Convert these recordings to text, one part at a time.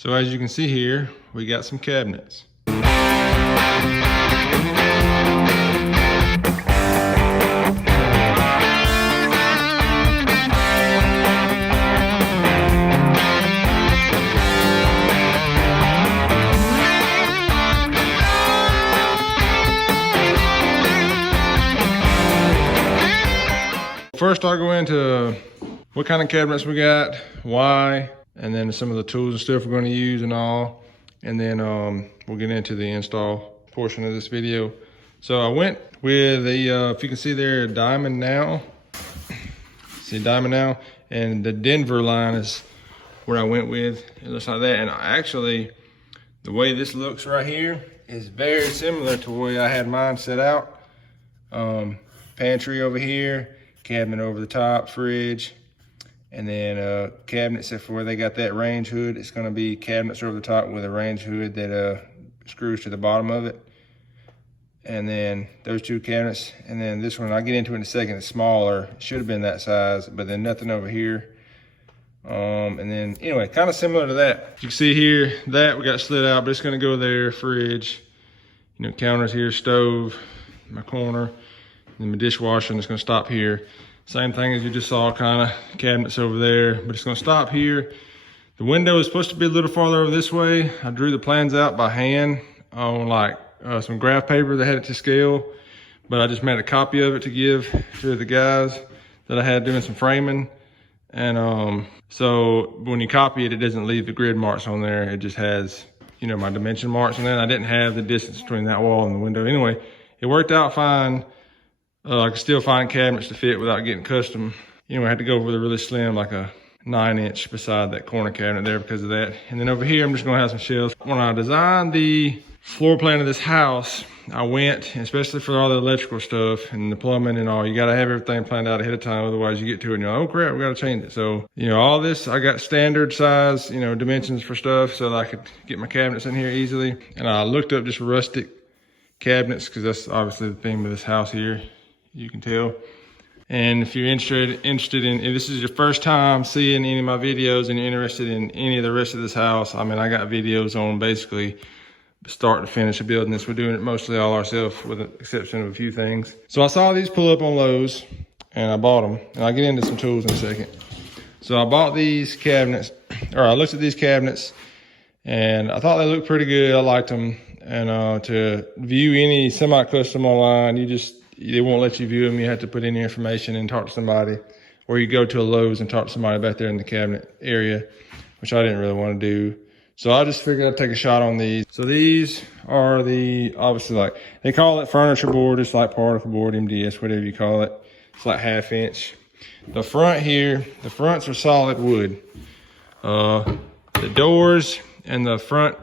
So as you can see here, we got some cabinets. First, I'll go into what kind of cabinets we got, why, and then some of the tools and stuff we're going to use and all. And then we'll get into the install portion of this video. So I went with a, if you can see there, Diamond Now. See Diamond Now? And the Denver line is where I went with. It looks like that. And actually, the way this looks right here is very similar to the way I had mine set out. Pantry over here, cabinet over the top, fridge, and then cabinets. Except for where they got that range hood, it's going to be cabinets over the top with a range hood that screws to the bottom of it. And then those two cabinets, and then this one, I'll get into it in a second, it's smaller. It should have been that size, but then nothing over here. And then anyway, kind of similar to that. You can see here that we got slid out, but it's going to go there. Fridge, counters here, stove, my corner, and my dishwasher, and it's going to stop here. Same thing as you just saw, kind of cabinets over there, but it's going to stop here. The window is supposed to be a little farther over this way. I drew the plans out by hand on like some graph paper that had it to scale, but I just made a copy of it to give to the guys that I had doing some framing. And so when you copy it, it doesn't leave the grid marks on there. It just has, my dimension marks on there. I didn't have the distance between that wall and the window. Anyway, it worked out fine. I could still find cabinets to fit without getting custom. I had to go with a really slim, like a 9-inch beside that corner cabinet there because of that. And then over here, I'm just gonna have some shelves. When I designed the floor plan of this house, I went, especially for all the electrical stuff and the plumbing and all, you gotta have everything planned out ahead of time, otherwise you get to it and you're like, oh crap, we gotta change it. So, all this, I got standard size, dimensions for stuff so that I could get my cabinets in here easily. And I looked up just rustic cabinets because that's obviously the theme of this house here. You can tell. And if you're interested in, if this is your first time seeing any of my videos and you're interested in any of the rest of this house, I mean, I got videos on basically start to finish of building this. We're doing it mostly all ourselves with the exception of a few things. So I saw these pull up on Lowe's and I bought them, and I'll get into some tools in a second. So I bought these cabinets, or I looked at these cabinets and I thought they looked pretty good. I liked them. And to view any semi-custom online, they won't let you view them. You have to put in your information and talk to somebody, or you go to a Lowe's and talk to somebody back there in the cabinet area, which I didn't really want to do. So I just figured I'd take a shot on these. So these are obviously like, they call it furniture board. It's like particle board, MDS, whatever you call it. It's like 1/2 inch. The front here, the fronts are solid wood. The doors and the front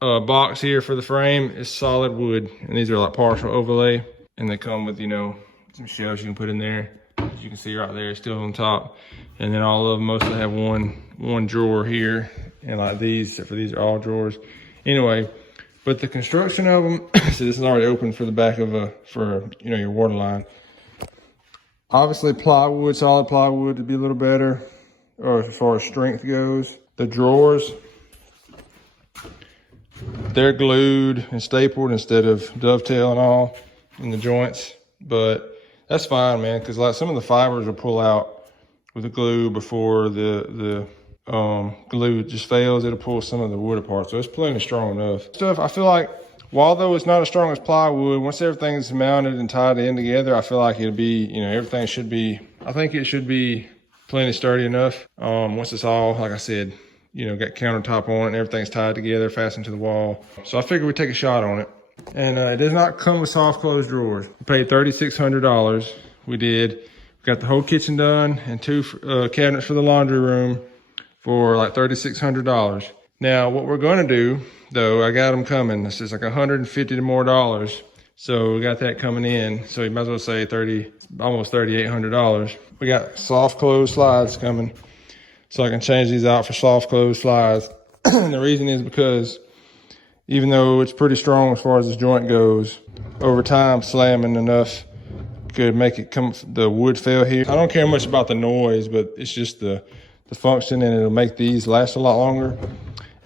box here for the frame is solid wood. And these are like partial overlay. And they come with, some shelves you can put in there. As you can see right there, still on top. And then all of them mostly have one drawer here. And like these, except for these are all drawers. Anyway, but the construction of them, so this is already open for the back of your water line. Obviously plywood, solid plywood would be a little better, or as far as strength goes. The drawers, they're glued and stapled instead of dovetail and all in the joints, but that's fine, man, because like some of the fibers will pull out with the glue before the glue just fails. It'll pull some of the wood apart, so it's plenty strong enough. Stuff, I feel like, although it's not as strong as plywood, once everything's mounted and tied in together, I feel like it'll be, everything should be, I think it should be plenty sturdy enough. Once it's all, like I said, got countertop on it and everything's tied together, fastened to the wall. So I figured we'd take a shot on it. And it does not come with soft close drawers. We paid $3,600. We did. We got the whole kitchen done and 2 cabinets for the laundry room for like $3,600. Now, what we're going to do, though, I got them coming. This is like $150 more. So we got that coming in. So you might as well say almost $3,800. We got soft close slides coming. So I can change these out for soft close slides. And the reason is because even though it's pretty strong as far as this joint goes, over time slamming enough could make it the wood fail here. I don't care much about the noise, but it's just the function, and it'll make these last a lot longer.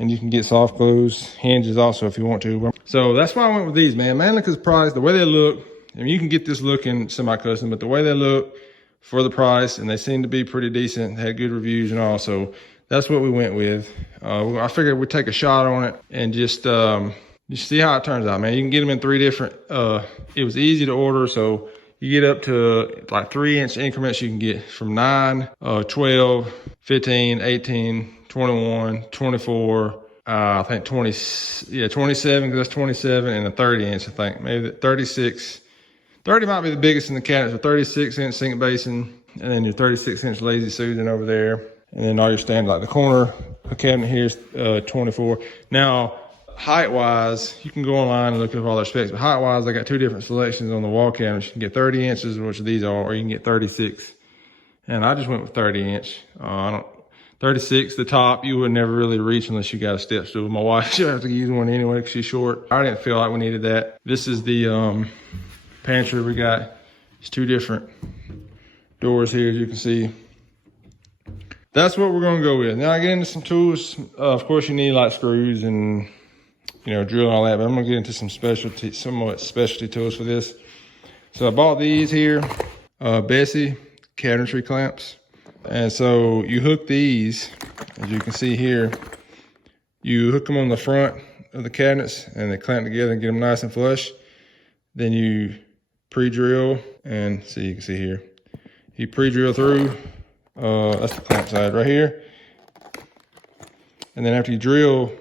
and you can get soft close hinges also if you want to. So that's why I went with these, man. Mainly because price, the way they look, I mean, you can get this look in semi-custom, but the way they look for the price, and they seem to be pretty decent, had good reviews and all. So that's what we went with. I figured we'd take a shot on it and just see how it turns out, man. You can get them in 3 different, it was easy to order. So you get up to like 3-inch increments. You can get from 9, 12, 15, 18, 21, 24, I think 27, because that's 27, and a 30-inch, I think. Maybe 36. 30 might be the biggest in the cabinet, so 36-inch sink basin, and then your 36-inch lazy Susan over there. And then all your standard, like the corner the cabinet here is 24. Now, height-wise, you can go online and look up all their specs, but height-wise, I got 2 different selections on the wall cabinets. You can get 30 inches, which these are, or you can get 36. And I just went with 30-inch. 36, the top, you would never really reach unless you got a step stool. My wife, she'll have to use one anyway because she's short. I didn't feel like we needed that. This is the pantry. We got these 2 different doors here, as you can see. That's what we're gonna go with. Now I get into some tools. Of course, you need like screws and, you know, drill and all that, but I'm gonna get into some somewhat specialty tools for this. So I bought these here, Bessie cabinetry clamps. And so you hook these, as you can see here, you hook them on the front of the cabinets and they clamp together and get them nice and flush. Then you pre-drill, and see, you can see here, you pre-drill through, that's the clamp side right here. And then after you drill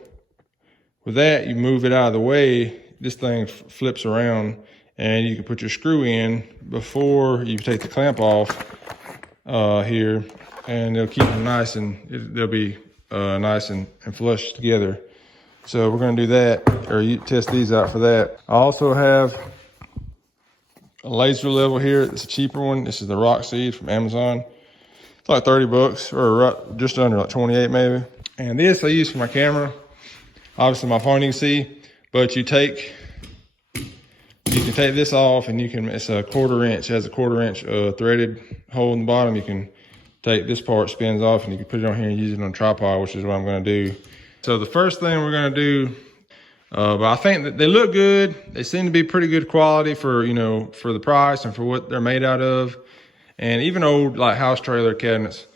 with that, you move it out of the way, this thing flips around and you can put your screw in before you take the clamp off here, and they'll keep them nice, and they'll be nice and flush together. So we're going to do that, or you test these out for that. I also have a laser level here. It's a cheaper one. This is the Rock Seed from Amazon. It's like 30 bucks, or just under, like 28 maybe. And this I use for my camera. Obviously my phone you can see, but you can take this off, and it's a 1/4 inch. It has a 1/4 inch threaded hole in the bottom. You can take this part, spins off, and you can put it on here and use it on a tripod, which is what I'm gonna do. So the first thing we're gonna do, but I think that they look good. They seem to be pretty good quality for, you know, for the price and for what they're made out of. And even old like house trailer cabinets,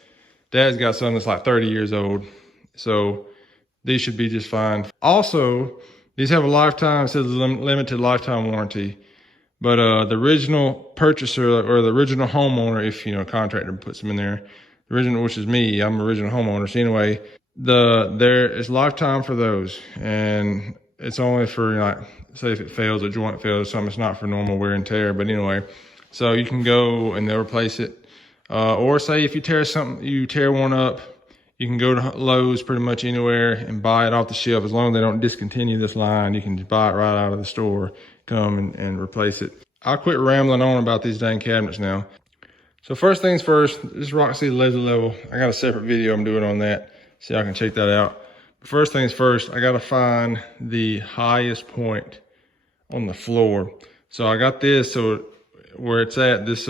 Dad's got some that's like 30 years old. So these should be just fine. Also, these have a lifetime, it says limited lifetime warranty. But the original purchaser, or the original homeowner, if, you know, a contractor puts them in there, the original, which is me, I'm an original homeowner. So anyway, there is lifetime for those. And it's only for, like, say if it fails, a joint fails or something, it's not for normal wear and tear. But anyway, so you can go and they'll replace it. Or say if you tear one up, you can go to Lowe's pretty much anywhere and buy it off the shelf. As long as they don't discontinue this line, you can just buy it right out of the store, come and replace it. I'll quit rambling on about these dang cabinets now. So first things first, this Rock Seed laser level, I got a separate video I'm doing on that, so y'all can check that out. But first things first, I gotta find the highest point on the floor. So I got this, so where it's at, this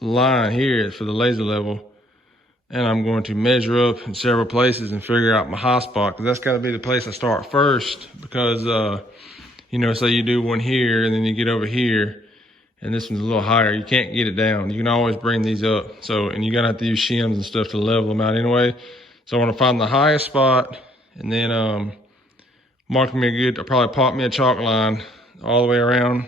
line here is for the laser level. And I'm going to measure up in several places and figure out my high spot, because that's got to be the place I start first. Because, you know, say you do one here and then you get over here and this one's a little higher. You can't get it down. You can always bring these up. So, and you're going to have to use shims and stuff to level them out anyway. So I want to find the highest spot, and then mark me I'll probably pop me a chalk line all the way around.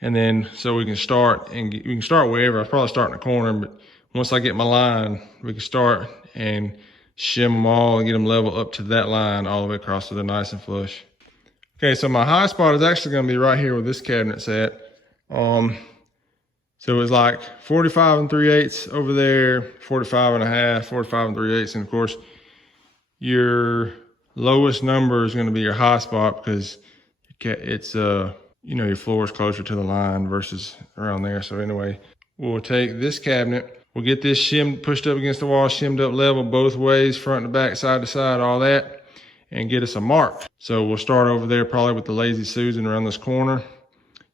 And then so we can start, and we can start wherever. I'll probably start in the corner, but once I get my line, we can start and shim them all and get them level up to that line all the way across so they're nice and flush. Okay, so my high spot is actually gonna be right here where this cabinet's at. So it's like 45 3/8 over there, 45 1/2, 45 3/8. And of course, your lowest number is gonna be your high spot, because it's, you know, your floor is closer to the line versus around there. So anyway, we'll take this cabinet, we'll get this shimmed, pushed up against the wall, shimmed up level both ways, front to back, side to side, all that, and get us a mark. So we'll start over there probably with the Lazy Susan around this corner,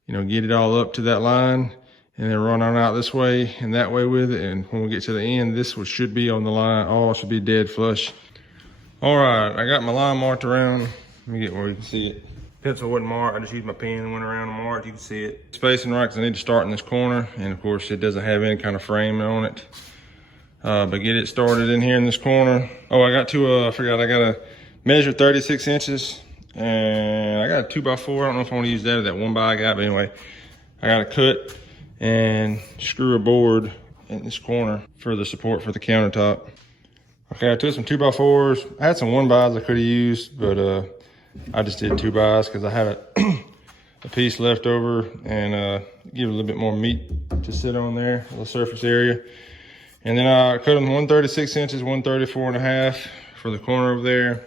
you know, get it all up to that line, and then run on out this way and that way with it. And when we get to the end, this should be on the line, all should be dead flush. All right, I got my line marked around. Let me get where you can see it. Pencil wasn't marked. I just used my pen and went around and marked. You can see it. Spacing right because I need to start in this corner. And of course it doesn't have any kind of frame on it. But get it started in here in this corner. Oh, I got to, I forgot, I got to measure 36 inches. And I got a 2x4. I don't know if I want to use that or that 1x I got, but anyway, I got to cut and screw a board in this corner for the support for the countertop. Okay, I took some 2x4s. I had some 1xs I could have used, but I just did 2xs because I had a piece left over and give it a little bit more meat to sit on there, a little surface area. And then I cut them 136 inches, 134.5 for the corner over there.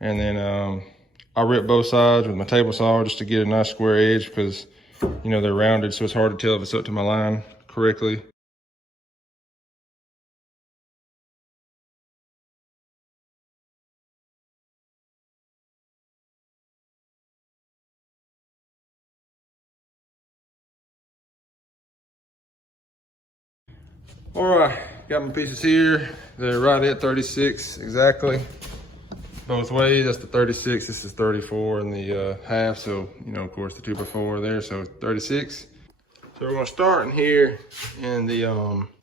And then I ripped both sides with my table saw just to get a nice square edge because, you know, they're rounded, so it's hard to tell if it's up to my line correctly. All right, got my pieces here. They're right at 36 exactly. Both ways, that's the 36, this is 34 in the half. So, you know, of course the 2x4 there, so 36. So we're gonna start in here in the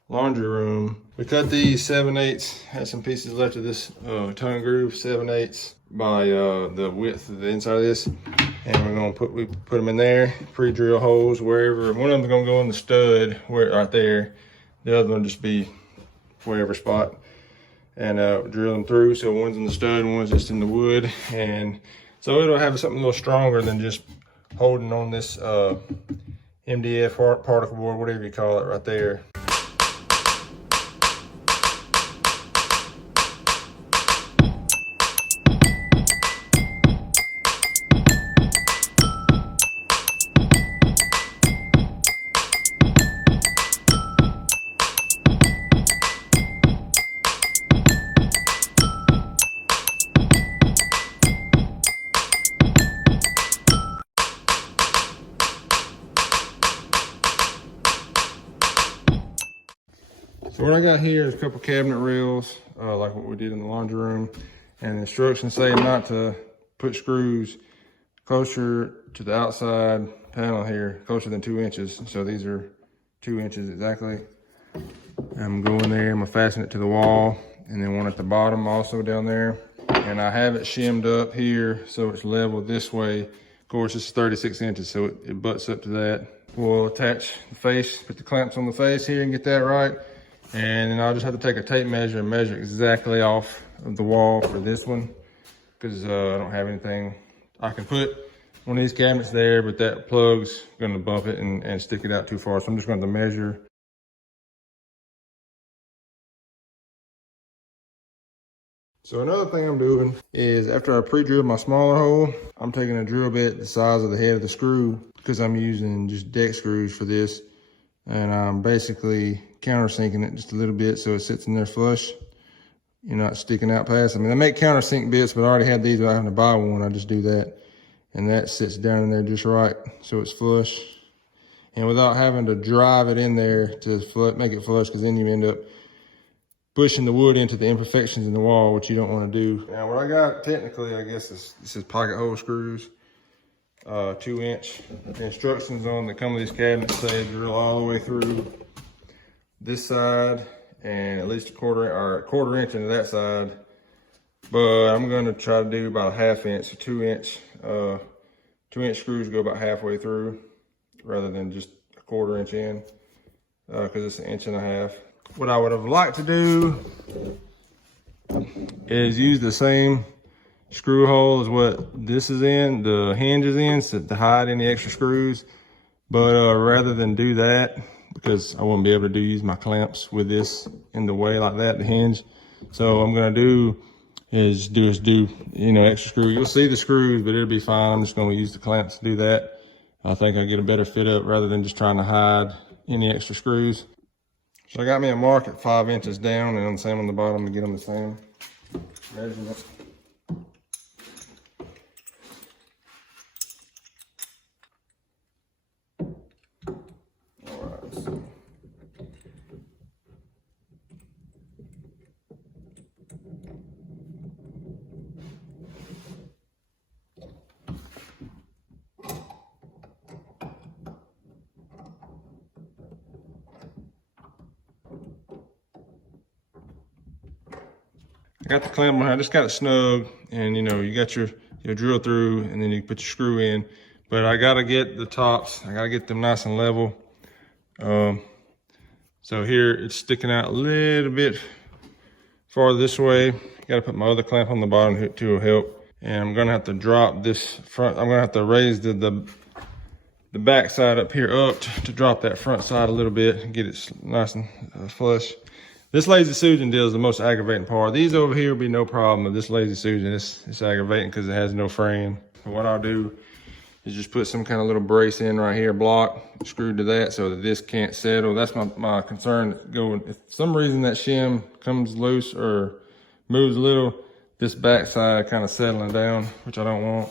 laundry room. We cut these 7/8, had some pieces left of this tongue groove, 7/8 by the width of the inside of this. And we're gonna put them in there, pre-drill holes wherever. One of them's gonna go in the stud right there. The other one just be wherever spot, and drill them through. So one's in the stud, one's just in the wood. And so it'll have something a little stronger than just holding on this MDF particle board, whatever you call it right there. So what I got here is a couple cabinet rails, like what we did in the laundry room. And the instructions say not to put screws closer to the outside panel here, closer than 2 inches. So these are 2 inches exactly. I'm going there, I'm gonna fasten it to the wall, and then one at the bottom also down there. And I have it shimmed up here so it's level this way. Of course, it's 36 inches, so it butts up to that. We'll attach the face, put the clamps on the face here and get that right. And then I'll just have to take a tape measure and measure exactly off of the wall for this one, because I don't have anything. I can put one of these cabinets there, but that plug's gonna bump it and stick it out too far. So I'm just going to measure. So another thing I'm doing is after I pre-drilled my smaller hole, I'm taking a drill bit the size of the head of the screw, because I'm using just deck screws for this. And I'm basically countersinking it just a little bit so it sits in there flush. You're not sticking out past. I mean, I make countersink bits, but I already had these without having to buy one. I just do that. And that sits down in there just right so it's flush. And without having to drive it in there to make it flush, because then you end up pushing the wood into the imperfections in the wall, which you don't want to do. Now, what I got technically, I guess, this is pocket hole screws. 2 inch. The instructions on that come with these cabinets say drill all the way through this side and at least a quarter inch into that side. But I'm going to try to do about a 1/2 inch, so 2 inch. 2 inch screws go about halfway through rather than just a quarter inch in, because it's 1.5 inches. What I would have liked to do is use the same screw hole is what this is in, the hinge is in, so to hide any extra screws. But rather than do that, because I won't be able to use my clamps with this in the way like that, the hinge. So I'm gonna do you know, extra screw. You'll see the screws, but it'll be fine. I'm just gonna use the clamps to do that. I think I'll get a better fit up rather than just trying to hide any extra screws. So I got me a mark at 5 inches down and the same on the bottom to get them the same measurement. got the clamp on. I just got it snug, and you know, you got your drill through, and then you put your screw in. But I gotta get the tops, I gotta get them nice and level. So here it's sticking out a little bit farther this way. Gotta put my other clamp on the bottom to help. And I'm gonna have to drop this front. I'm gonna have to raise the back side up here up to drop that front side a little bit and get it nice and flush. This lazy Susan deal is the most aggravating part. These over here will be no problem, but this lazy Susan, it's aggravating because it has no frame. So what I'll do is just put some kind of little brace in right here, block, screwed to that so that this can't settle. That's my concern. If for some reason that shim comes loose or moves a little, this back side kind of settling down, which I don't want.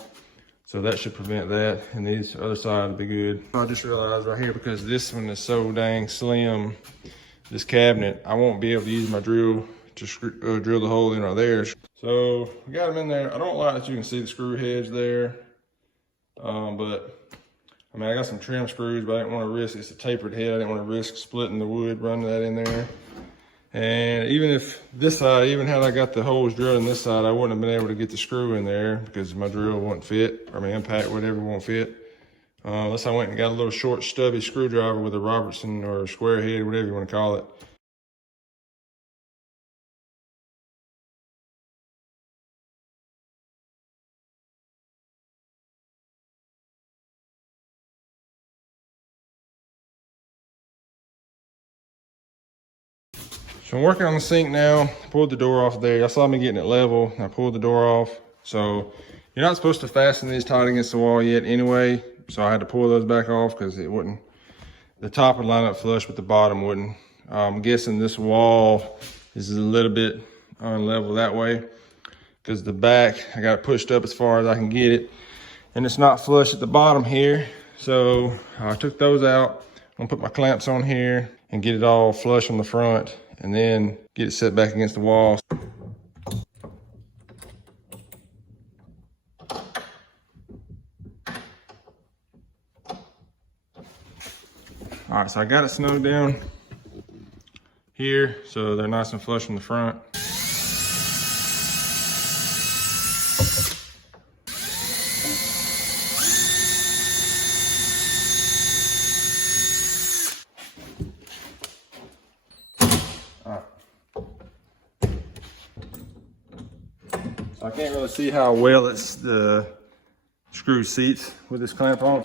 So that should prevent that, and these other side will be good. I just realized right here, because this one is so dang slim, this cabinet, I won't be able to use my drill to drill the hole in right there. So we got them in there. I don't like that you can see the screw heads there. But I mean, I got some trim screws, but I didn't want to risk, it's a tapered head. I didn't want to risk splitting the wood, running that in there. And even if this side, even had I got the holes drilled in this side, I wouldn't have been able to get the screw in there because my drill wouldn't fit, or my impact, whatever, won't fit. Unless I went and got a little short stubby screwdriver with a Robertson or a square head, whatever you want to call it. So I'm working on the sink now. Pulled the door off there. Y'all saw me getting it level. I pulled the door off. So you're not supposed to fasten these tight against the wall yet anyway. So I had to pull those back off because it wouldn't, the top would line up flush, but the bottom wouldn't. I'm guessing this wall is a little bit unlevel that way because the back, I got it pushed up as far as I can get it. And it's not flush at the bottom here. So I took those out. I'm gonna put my clamps on here and get it all flush on the front, and then get it set back against the wall. All right, so I got it snowed down here, so they're nice and flush in the front. So I can't really see how well the screw seats with this clamp on.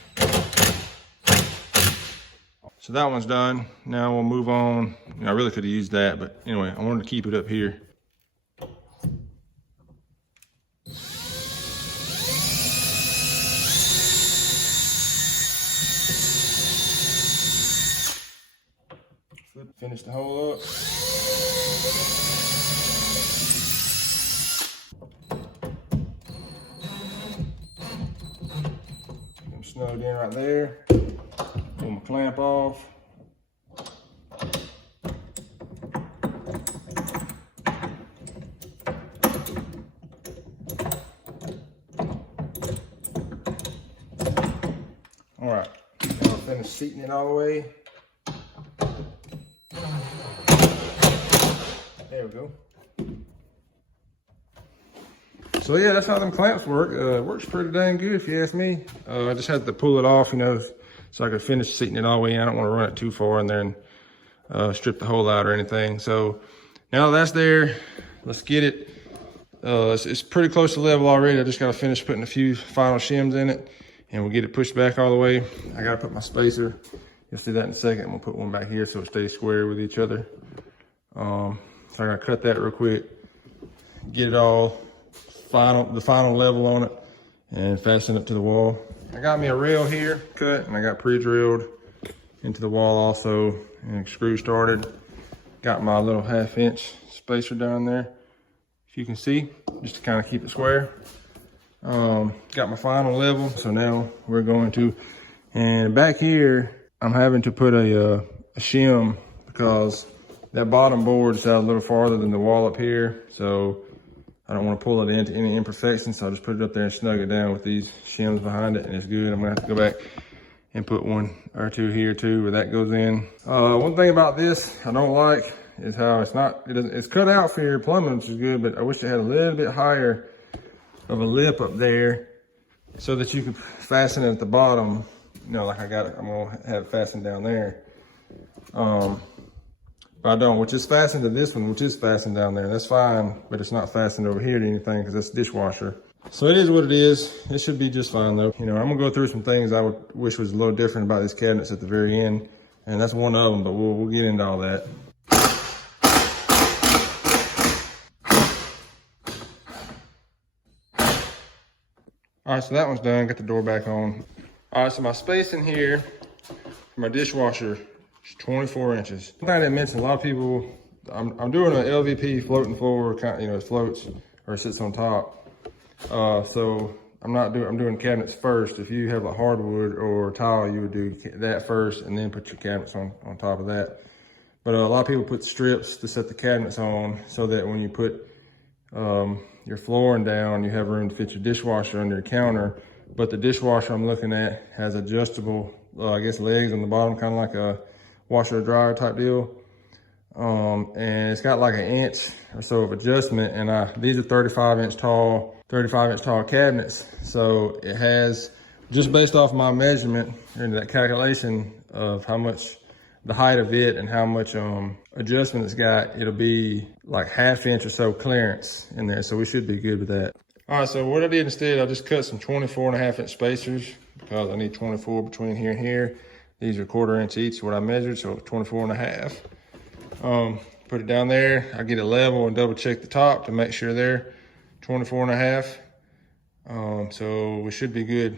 So that one's done. Now we'll move on. I really could have used that, but anyway, I wanted to keep it up here. Finish the hole up. I'm snowed in right there. Pull my clamp off. All right, now I'll finish seating it all the way. There we go. So yeah, that's how them clamps work. It works pretty dang good if you ask me. I just had to pull it off, you know, so I could finish seating it all the way in. I don't want to run it too far in there and strip the hole out or anything. So now that's there, let's get it. It's pretty close to level already. I just got to finish putting a few final shims in it, and we'll get it pushed back all the way. I got to put my spacer. You'll see that in a second. I'm gonna put one back here so it stays square with each other. So I gotta cut that real quick, get it all the final level on it, and fasten it to the wall. I got me a rail here cut, and I got pre-drilled into the wall also, and screw started. Got my little 1/2 inch spacer down there, if you can see, just to kind of keep it square. Got my final level, so now we're going to, and back here, I'm having to put a shim because that bottom board is out a little farther than the wall up here, so I don't want to pull it into any imperfections, so I'll just put it up there and snug it down with these shims behind it, and it's good. I'm gonna have to go back and put one or two here too, where that goes in. One thing about this I don't like is how it's cut out for your plumbing, which is good, but I wish it had a little bit higher of a lip up there so that you could fasten it at the bottom, you know, like I'm gonna have it fastened down there. But I don't, which is fastened to this one, which is fastened down there. That's fine, but it's not fastened over here to anything because that's dishwasher. So it is what it is. It should be just fine though. You know, I'm gonna go through some things I would wish was a little different about these cabinets at the very end, and that's one of them, but we'll get into all that. All right, so that one's done. Got the door back on. All right, so my space in here for my dishwasher is 24 inches. One thing I didn't mention, a lot of people, I'm doing an LVP floating floor, kind of, you know, it floats or it sits on top. So I'm doing cabinets first. If you have a hardwood or tile, you would do that first and then put your cabinets on top of that. But a lot of people put strips to set the cabinets on so that when you put your flooring down, you have room to fit your dishwasher under your counter. But the dishwasher I'm looking at has adjustable, I guess, legs on the bottom, kind of like a washer or dryer type deal. And it's got like 1 inch or so of adjustment, and these are 35 inch tall cabinets. So it has, just based off my measurement and that calculation of how much the height of it and how much adjustment it's got, it'll be like 1/2 inch or so clearance in there. So we should be good with that. All right, so what I did instead, I just cut some 24.5 inch spacers because I need 24 between here and here. These are 1/4 inch each, what I measured, so 24.5. Put it down there. I get it level and double check the top to make sure they're 24.5. So we should be good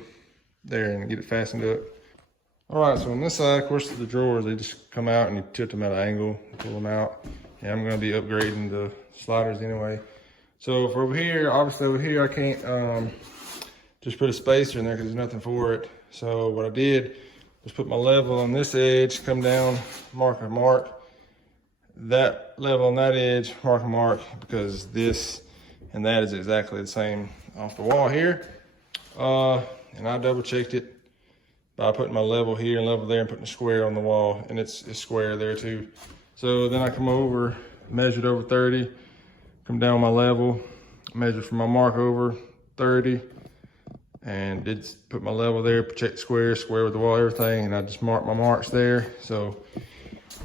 there and get it fastened up. All right, so on this side, of course, the drawers, they just come out and you tilt them at an angle, pull them out. And I'm gonna be upgrading the sliders anyway. So for over here, obviously over here, I can't just put a spacer in there because there's nothing for it. So what I did was put my level on this edge, come down, mark a mark. That level on that edge, mark a mark, because this and that is exactly the same off the wall here. And I double checked it by putting my level here and level there and putting a square on the wall, and it's square there too. So then I come over, measured over 30, come down my level, measured from my mark over 30, and did put my level there, check square with the wall, everything, and I just marked my marks there. So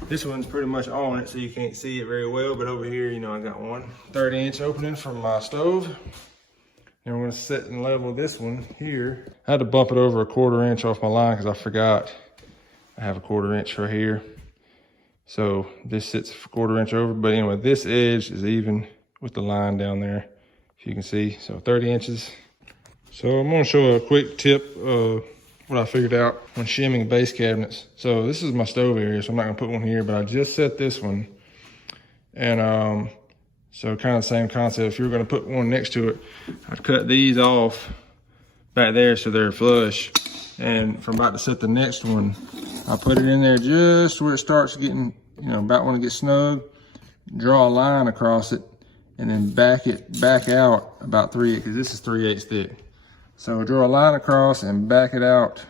this one's pretty much on it, so you can't see it very well, but over here, you know, I got one 30 inch opening from my stove. And we're gonna set and level this one here. I had to bump it over 1/4 inch off my line because I forgot I have 1/4 inch right here. So this sits 1/4 inch over, but anyway, this edge is even with the line down there, if you can see. So 30 inches. So I'm gonna show a quick tip of what I figured out when shimming base cabinets. So this is my stove area, so I'm not gonna put one here, but I just set this one. And so kind of the same concept. If you were gonna put one next to it, I'd cut these off back there so they're flush. And if I'm about to set the next one, I put it in there just where it starts getting, you know, about when it gets snug, draw a line across it, and then back out about 3/8, because this is 3/8 thick. So draw a line across and back it out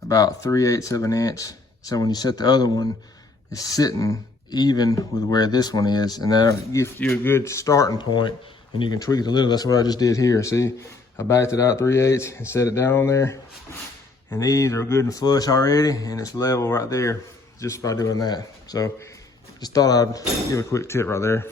about 3/8 of an inch. So when you set the other one, it's sitting even with where this one is, and that'll give you a good starting point, and you can tweak it a little. That's what I just did here. See, I backed it out 3/8 and set it down on there, and these are good and flush already, and it's level right there just by doing that. So just thought I'd give a quick tip right there.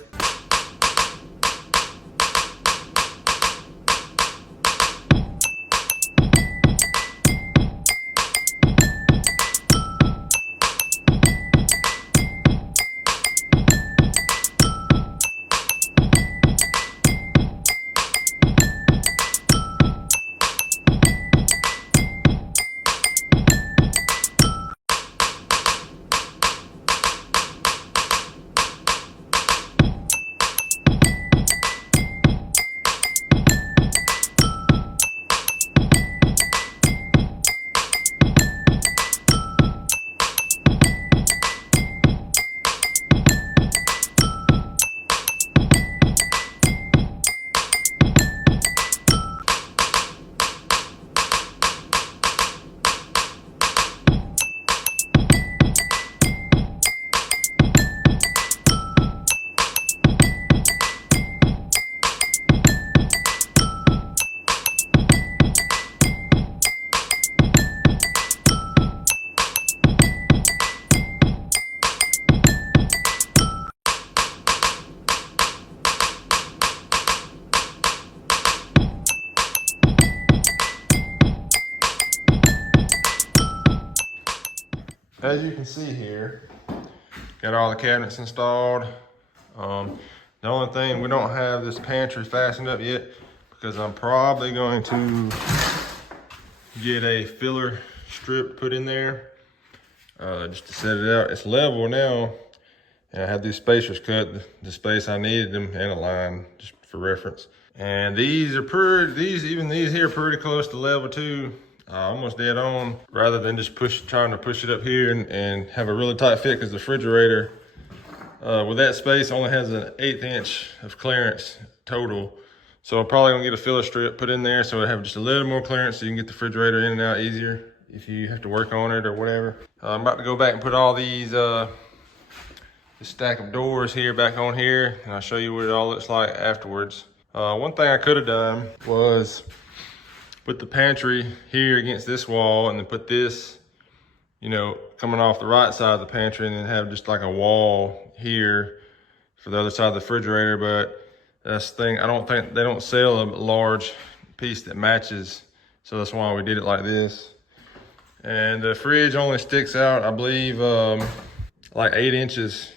As you can see here, got all the cabinets installed. The only thing, we don't have this pantry fastened up yet because I'm probably going to get a filler strip put in there just to set it out. It's level now, and I had these spacers cut the space I needed them and a line just for reference. And these are even these here are pretty close to level too. Almost dead on, rather than just trying to push it up here and have a really tight fit, because the refrigerator with that space only has an 1/8 inch of clearance total. So I'm probably gonna get a filler strip put in there so it have just a little more clearance so you can get the refrigerator in and out easier if you have to work on it or whatever. I'm about to go back and put all these this stack of doors here back on here, and I'll show you what it all looks like afterwards. One thing I could have done was put the pantry here against this wall, and then put this, you know, coming off the right side of the pantry, and then have just like a wall here for the other side of the refrigerator. But that's the thing, I don't think they don't sell a large piece that matches, so that's why we did it like this. And the fridge only sticks out, I believe, like 8 inches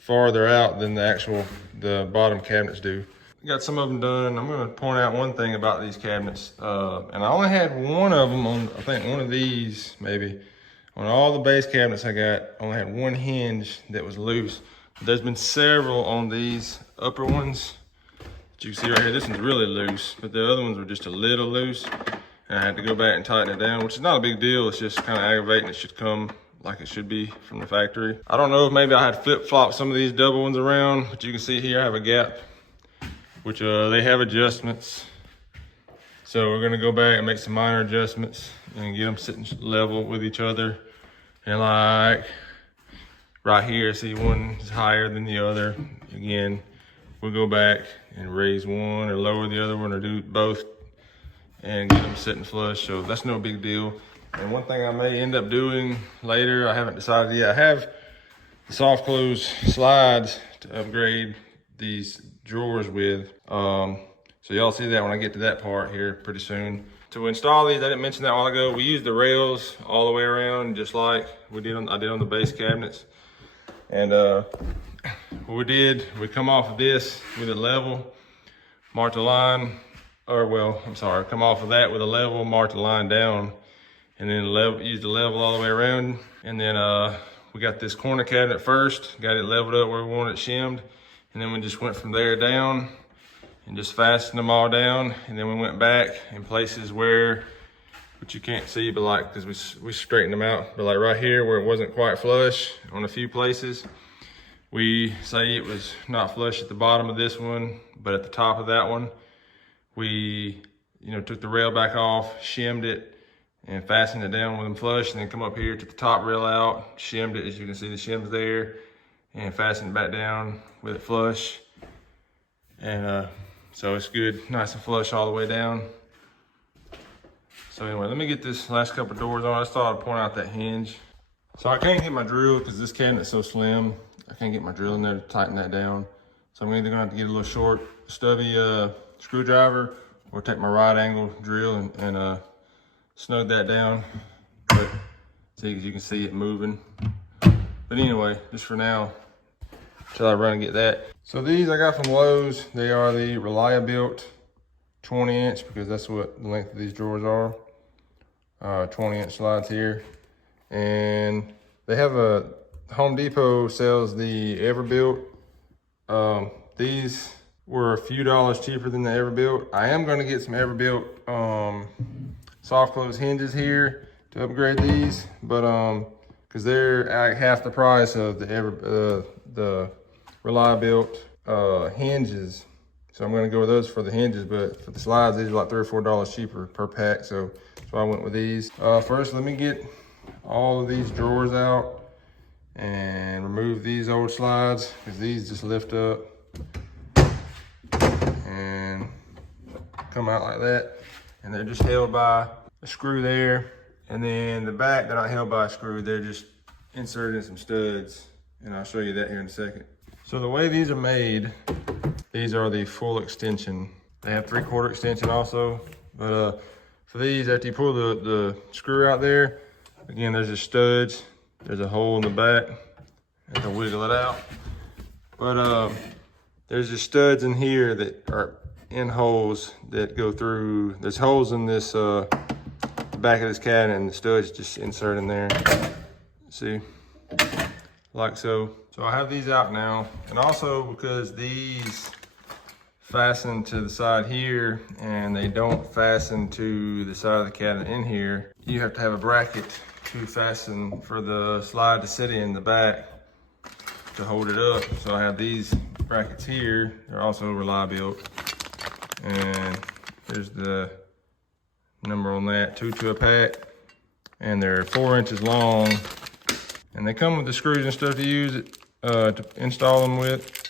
farther out than the bottom cabinets do. Got some of them done. I'm going to point out one thing about these cabinets. And I only had one of them on, I think one of these maybe. On all the base cabinets I got, I only had one hinge that was loose. But there's been several on these upper ones that you can see right here. This one's really loose, but the other ones were just a little loose. And I had to go back and tighten it down, which is not a big deal. It's just kind of aggravating. It should come like it should be from the factory. I don't know if maybe I had flip-flopped some of these double ones around, but you can see here I have a gap, which they have adjustments. So we're gonna go back and make some minor adjustments and get them sitting level with each other. And like right here, see one is higher than the other. Again, we'll go back and raise one or lower the other one or do both and get them sitting flush. So that's no big deal. And one thing I may end up doing later, I haven't decided yet, I have the soft close slides to upgrade these drawers with. So y'all see that when I get to that part here pretty soon. To install these, I didn't mention that a while ago, we used the rails all the way around, just like I did on the base cabinets. And what we did, we come off of this with it level, mark the line, come off of that with a level, mark the line down, and then use the level all the way around. And then we got this corner cabinet first, got it leveled up where we wanted it shimmed. And then we just went from there down and just fastened them all down. And then we went back in places which you can't see, but like, cause we straightened them out. But like right here where it wasn't quite flush on a few places, we say it was not flush at the bottom of this one, but at the top of that one, we, took the rail back off, shimmed it, and fastened it down with them flush, and then come up here, took the top rail out, shimmed it, as you can see the shims there, and fastened it back down with it flush. And so it's good, nice and flush all the way down. So anyway, let me get this last couple of doors on. I just thought I'd point out that hinge. So I can't get my drill because this cabinet's so slim. I can't get my drill in there to tighten that down. So I'm either gonna have to get a little short, stubby screwdriver, or take my right angle drill and snug that down. But see, as you can see it moving. But anyway, just for now, till I run and get that. So these I got from Lowe's. They are the Reliabuilt 20 inch, because that's what the length of these drawers are. 20 inch slides here. And they have Home Depot sells the Everbuilt. These were a few dollars cheaper than the Everbuilt. I am gonna get some Everbuilt soft close hinges here to upgrade these, but because they're at half the price of the Reliabuilt hinges. So I'm gonna go with those for the hinges, but for the slides, these are like $3 or $4 cheaper per pack. So I went with these. First, let me get all of these drawers out and remove these old slides, because these just lift up and come out like that. And they're just held by a screw there. And then the back, they're not held by a screw, they're just inserted in some studs. And I'll show you that here in a second. So the way these are made, these are the full extension. They have 3/4 extension also. But for these, after you pull the screw out there, again, there's just studs There's a hole in the back. I can wiggle it out. But there's just studs in here that are in holes that go through. There's holes in this back of this cabinet, and the studs just insert in there. See, like so. So I have these out now, and also because these fasten to the side here and they don't fasten to the side of the cabinet in here, you have to have a bracket to fasten for the slide to sit in the back to hold it up. So I have these brackets here. They're also Rely built, and there's the number on that, 2 to a pack, and they're 4 inches long, and they come with the screws and stuff to use it to install them with.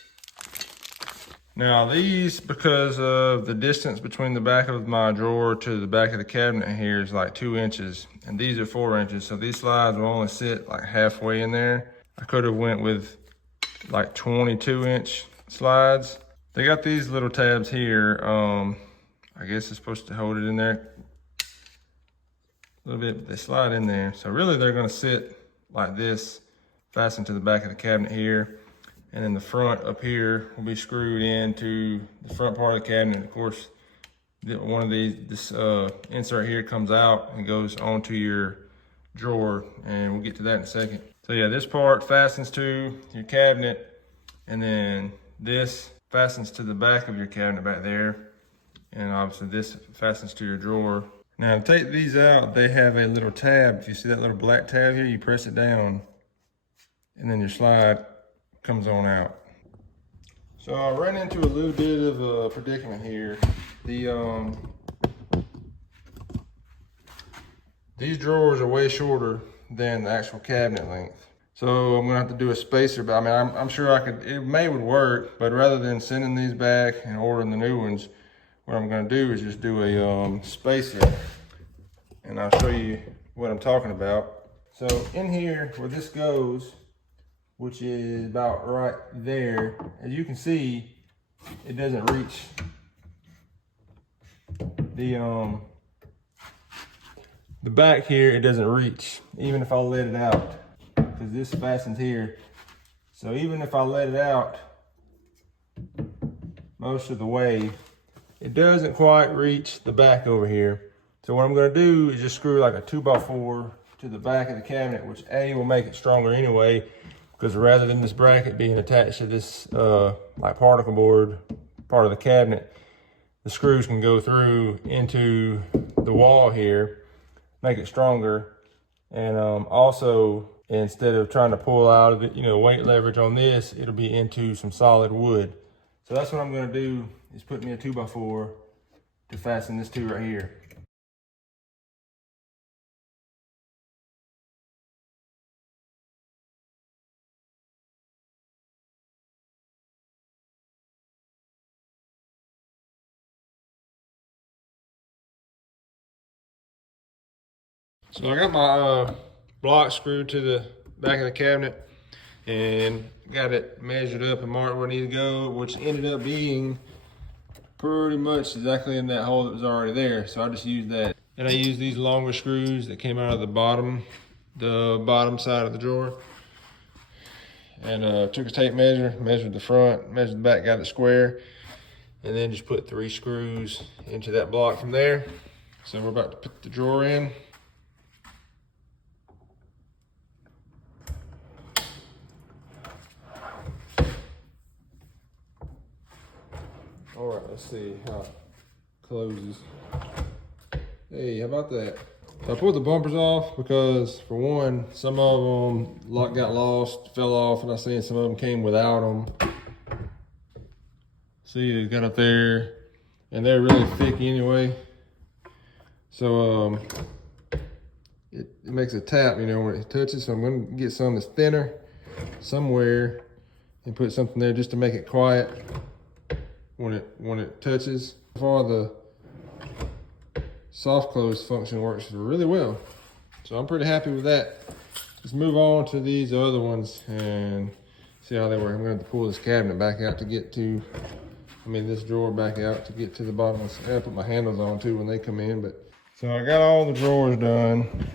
Now these, because of the distance between the back of my drawer to the back of the cabinet here is like 2 inches, and these are 4 inches, so these slides will only sit like halfway in there. I could have went with like 22-inch slides. They got these little tabs here. I guess it's supposed to hold it in there a little bit, but they slide in there. So really they're gonna sit like this, fastened to the back of the cabinet here. And then the front up here will be screwed into the front part of the cabinet. Of course, one of these, this insert here comes out and goes onto your drawer, and we'll get to that in a second. So yeah, this part fastens to your cabinet, and then this fastens to the back of your cabinet back there. And obviously this fastens to your drawer. Now to take these out, they have a little tab. If you see that little black tab here, you press it down, and then your slide comes on out. So I ran into a little bit of a predicament here. These drawers are way shorter than the actual cabinet length. So I'm gonna have to do a spacer, but I mean, I'm sure I could, it would work, but rather than sending these back and ordering the new ones, what I'm gonna do is just do a spacer, and I'll show you what I'm talking about. So in here, where this goes, which is about right there, as you can see, it doesn't reach the back here. It doesn't reach, even if I let it out, because this fastens here. So even if I let it out most of the way, it doesn't quite reach the back over here. So what I'm gonna do is just screw like a 2x4 to the back of the cabinet, which A, will make it stronger anyway, because rather than this bracket being attached to this like particle board part of the cabinet, the screws can go through into the wall here, make it stronger. And also, instead of trying to pull out of it, you know, weight leverage on this, it'll be into some solid wood. So that's what I'm gonna do, is put me a 2x4 to fasten this to right here. So I got my block screwed to the back of the cabinet and got it measured up and marked where it needed to go, which ended up being pretty much exactly in that hole that was already there. So I just used that. And I used these longer screws that came out of the bottom side of the drawer. And took a tape measure, measured the front, measured the back, got it square, and then just put 3 screws into that block from there. So we're about to put the drawer in. All right, let's see how it closes. Hey, how about that? So I pulled the bumpers off because, for one, some of them got lost, fell off, and I seen some of them came without them. See, it got up there, and they're really thick anyway. So it makes a tap, you know, when it touches. So I'm gonna get some that's thinner somewhere and put something there just to make it quiet when it touches. So far, the soft close function works really well. So I'm pretty happy with that. Let's move on to these other ones and see how they work. I'm gonna have to pull this cabinet back out to get to, this drawer back out to get to the bottom. I gotta put my handles on too when they come in, but. So I got all the drawers done.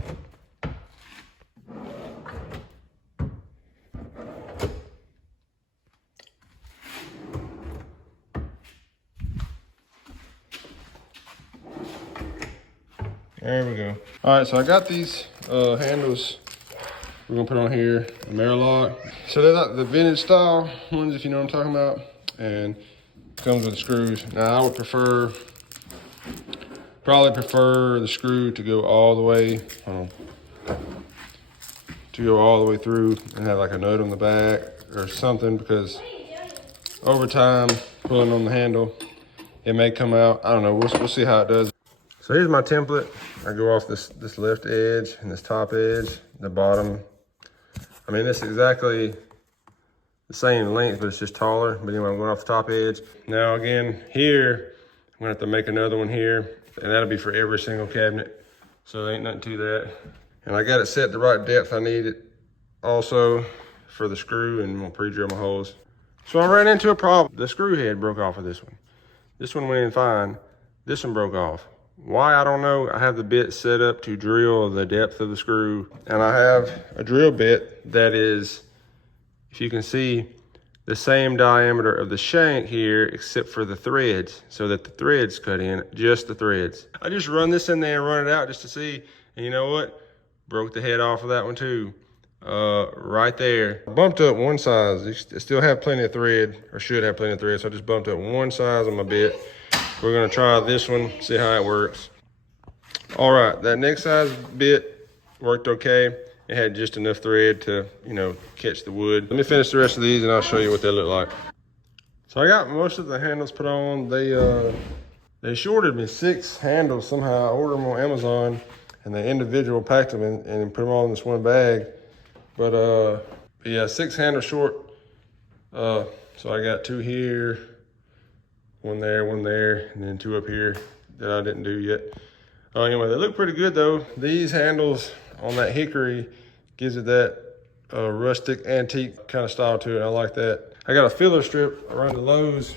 There we go. All right, so I got these handles we're gonna put on here, a Marilock. So they're like the vintage style ones, if you know what I'm talking about, and comes with the screws. Now I would probably prefer the screw to go all the way, through and have like a nut on the back or something, because over time, pulling on the handle, it may come out. I don't know, we'll see how it does. So here's my template. I go off this left edge and this top edge, the bottom. I mean, it's exactly the same length, but it's just taller. But anyway, I'm going off the top edge. Now again, here, I'm gonna have to make another one here, and that'll be for every single cabinet. So there ain't nothing to that. And I got it set the right depth I need it also for the screw, and I'm gonna pre-drill my holes. So I ran into a problem. The screw head broke off of this one. This one went in fine. This one broke off. Why, I don't know. I have the bit set up to drill the depth of the screw, and I have a drill bit that is, if you can see, the same diameter of the shank here, except for the threads, so that the threads cut in, just the threads. I just run this in there and run it out just to see, and you know what? Broke the head off of that one too, right there. I bumped up one size. You still have plenty of thread, or should have plenty of thread, so I just bumped up one size on my bit. We're gonna try this one, see how it works. All right, that next size bit worked okay. It had just enough thread to, you know, catch the wood. Let me finish the rest of these and I'll show you what they look like. So I got most of the handles put on. They shorted me 6 handles somehow. I ordered them on Amazon and they individual packed them and put them all in this one bag. But yeah, 6 handles short. So I got 2 here, one there, and then 2 up here that I didn't do yet. Anyway, they look pretty good though. These handles on that Hickory gives it that rustic antique kind of style to it. I like that. I got a filler strip around the Lowe's,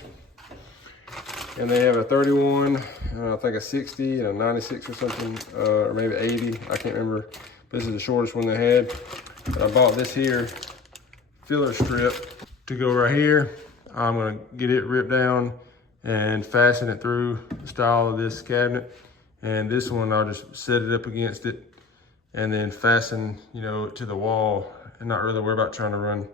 and they have a 31, I think a 60 and a 96 or something, or maybe 80, I can't remember. This is the shortest one they had. And I bought this here filler strip to go right here. I'm gonna get it ripped down and fasten it through the style of this cabinet. And this one, I'll just set it up against it and then fasten, you know, to the wall and not really worry about trying to run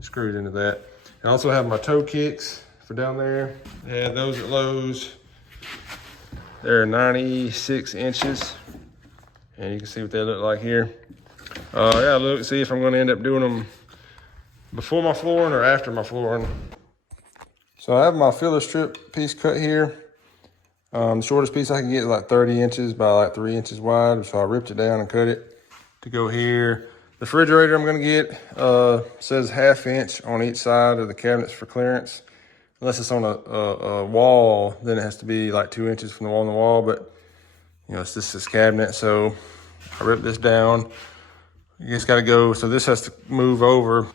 screws into that. I also have my toe kicks for down there. Yeah, those at Lowe's. They're 96 inches. And you can see what they look like here. Yeah, look, see if I'm gonna end up doing them before my flooring or after my flooring. So I have my filler strip piece cut here. The shortest piece I can get is like 30 inches by like 3 inches wide. So I ripped it down and cut it to go here. The refrigerator I'm gonna get says 1/2 inch on each side of the cabinets for clearance. Unless it's on a wall, then it has to be like 2 inches from the wall to the wall. But you know, it's just this cabinet, so I ripped this down. You just gotta go, so this has to move over.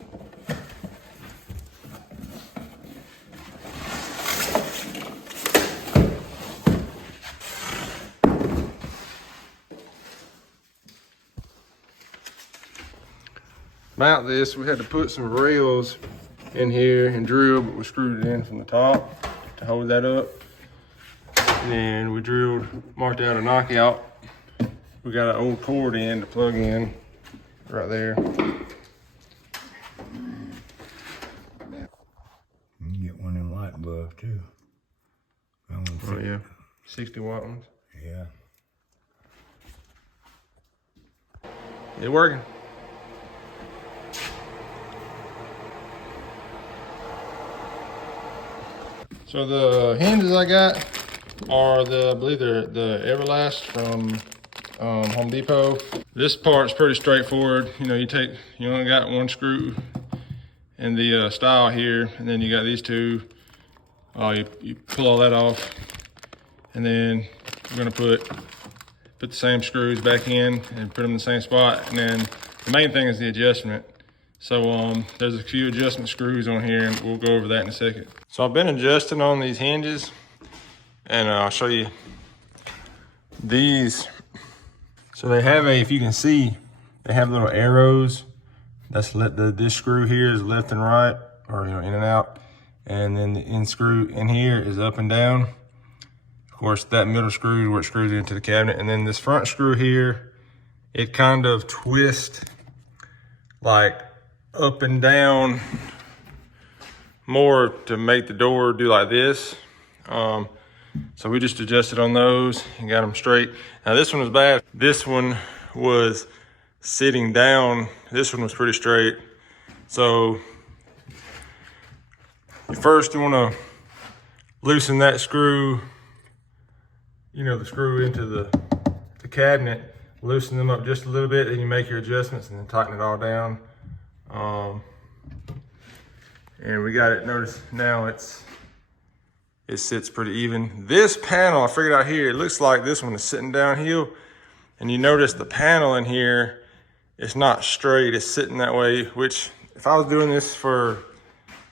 Mount this, we had to put some rails in here and drill, but we screwed it in from the top to hold that up. And then we marked out a knockout. We got an old cord in to plug in right there. You can get one of them light bulbs too. Oh yeah, 60-watt ones. Yeah. It working. So the hinges I got are I believe they're the Everlast from Home Depot. This part's pretty straightforward. You know, you only got one screw in the style here, and then you got these two. You pull all that off, and then we're gonna put the same screws back in and put them in the same spot. And then the main thing is the adjustment. So there's a few adjustment screws on here, and we'll go over that in a second. So I've been adjusting on these hinges, and I'll show you these. So they have if you can see, they have little arrows. This screw here is left and right, or you know, in and out. And then the end screw in here is up and down. Of course, that middle screw is where it screws into the cabinet. And then this front screw here, it kind of twists like up and down more to make the door do like this. So we just adjusted on those and got them straight. Now this one was bad. This one was sitting down. This one was pretty straight. So first you want to loosen that screw, you know, the screw into the cabinet, loosen them up just a little bit, then you make your adjustments and then tighten it all down. And we got it, notice now it sits pretty even. This panel, I figured out here, it looks like this one is sitting downhill, and you notice the panel in here, it's not straight, it's sitting that way, which if I was doing this for,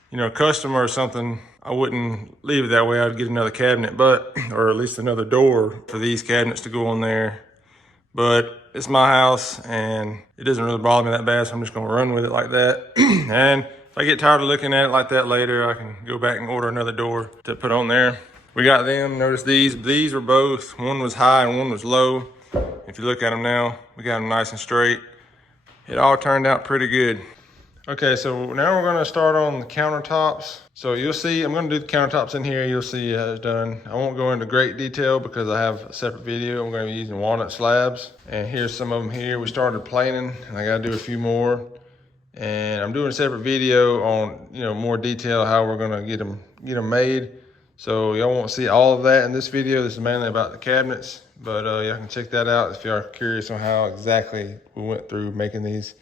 you know, a customer or something, I wouldn't leave it that way. I'd get another cabinet, or at least another door for these cabinets to go on there. But it's my house and it doesn't really bother me that bad, so I'm just gonna run with it like that. And if I get tired of looking at it like that later, I can go back and order another door to put on there. We got them, notice these were both, one was high and one was low. If you look at them now, we got them nice and straight. It all turned out pretty good. Okay, so now we're gonna start on the countertops. So you'll see, I'm gonna do the countertops in here, you'll see how it's done. I won't go into great detail because I have a separate video. I'm gonna be using walnut slabs. And here's some of them here. We started planing and I gotta do a few more. And I'm doing a separate video on, you know, more detail how we're gonna get them made. So y'all won't see all of that in this video. This is mainly about the cabinets, but y'all can check that out if y'all are curious on how exactly we went through making these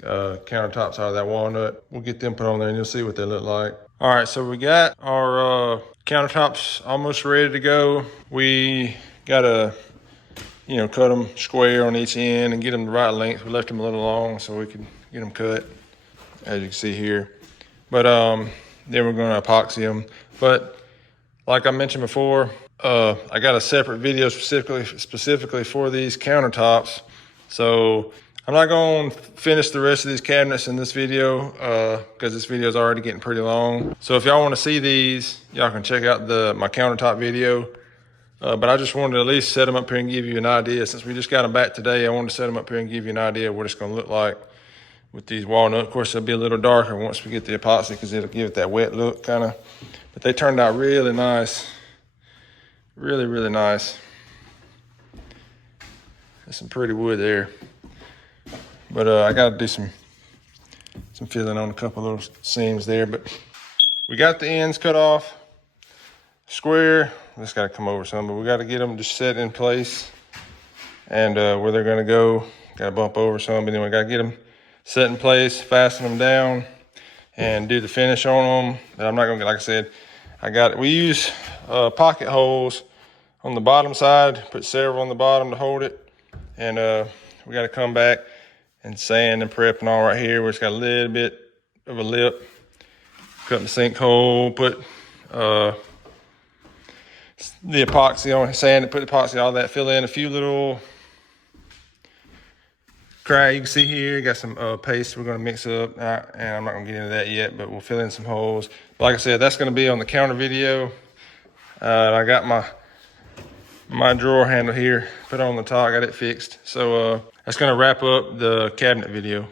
countertops out of that walnut. We'll get them put on there and you'll see what they look like. All right, so we got our countertops almost ready to go. We gotta, you know, cut them square on each end and get them the right length. We left them a little long so we could get them cut, as you can see here. But then we're gonna epoxy them. But like I mentioned before, I got a separate video specifically for these countertops. So I'm not gonna finish the rest of these cabinets in this video because this video is already getting pretty long. So if y'all wanna see these, y'all can check out my countertop video. But I just wanted to at least set them up here and give you an idea. Since we just got them back today, I wanted to set them up here and give you an idea of what it's gonna look like with these walnut. Of course, it'll be a little darker once we get the epoxy because it'll give it that wet look kinda. But they turned out really nice. Really, really nice. There's some pretty wood there. But I gotta do some filling on a couple of those seams there. But we got the ends cut off, square. Just gotta come over some, but we gotta get them just set in place. And where they're gonna go, gotta bump over some, but then we gotta get them set in place, fasten them down, and do the finish on them. And I'm not gonna, like I said, we use pocket holes on the bottom side, put several on the bottom to hold it. And we gotta come back and sand and prep and all right here, where it's got a little bit of a lip. Cut the sinkhole, put the epoxy on, sand it, put the epoxy, all that, fill in a few little crack. You can see here, got some paste we're gonna mix up, and I'm not gonna get into that yet, but we'll fill in some holes. Like I said, that's gonna be on the counter video. And I got my drawer handle here put on the top, got it fixed. So that's gonna wrap up the cabinet video.